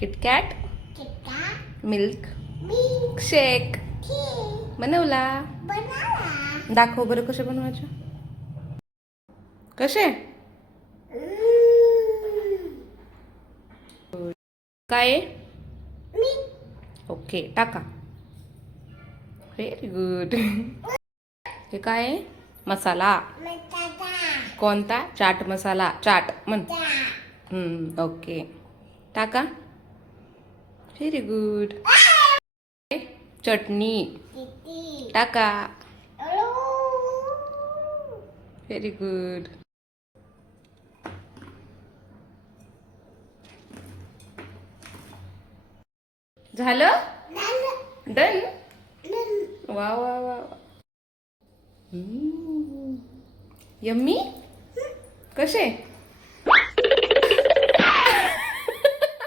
KitKat milk शेक बनवला. दाखव बरं कसे बनवायचे. कसे काय ओके टाका. Very good. हे काय आहे? मसाला. कोणता? चाट मसाला. चाट म्हण. ओके टाका. Very good. चटणी टाका. Very good. झालं डन. वा वा वा. यम्मी कसे